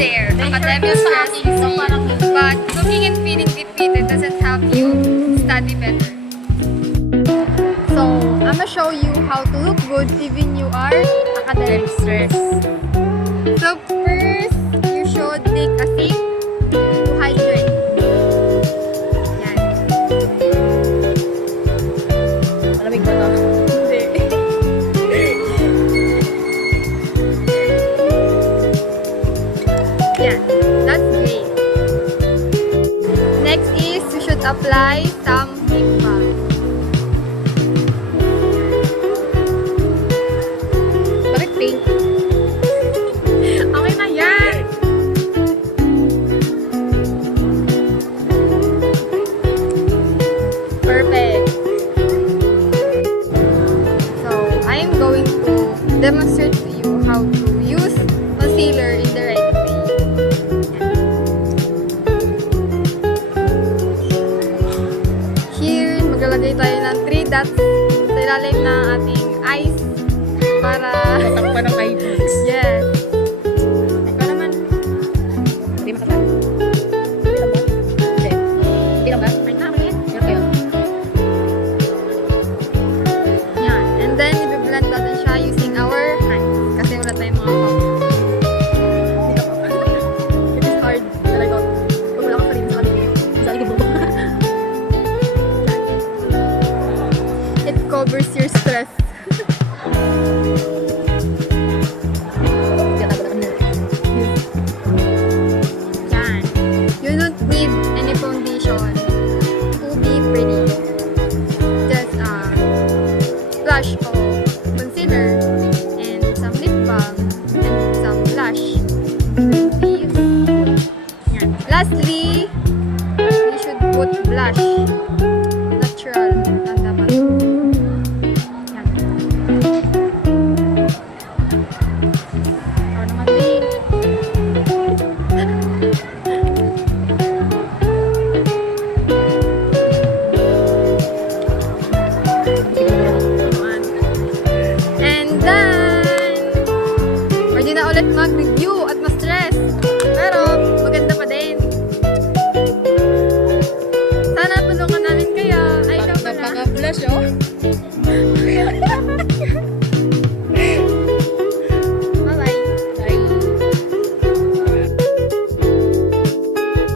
there. Academic stress is real, but looking and feeling defeated doesn't help you study better. So, I'm gonna show you how to look good even you are academic stress. So, first, you should take a sip to hydrate. Yan. Malamig ba ito? Hindi. Yan. That's great. Next is, you should apply some lip balm. Bakit pink? Okay na yan! Perfect! So, I am going to demonstrate to you how to use concealer in the right way. Here, maglalagay tayo ng 3 dots sa ilalim ng ating eyes para... Tatakpan ng eyebrows. Yes! Ikaw naman. Hindi makatawa. Hindi lang ba? Hindi. Hindi lang ba? Wait na, wait. Meron kayo. Yan. And then, i-blend natin siya using our hands. Kasi wala tayong mga cup. Hindi ka pa. It is hard. Talaga. Kung wala ka pa rin sa kanila. Sa akin ba? It covers your stress. Yan. You don't need any foundation to be pretty. Just splash of concealer and some lip balm and some blush. Please. Yan. Lastly, we should put blush. Natural na dapat. Yan. Ikaw naman, babe. And then, pwede na ulit mag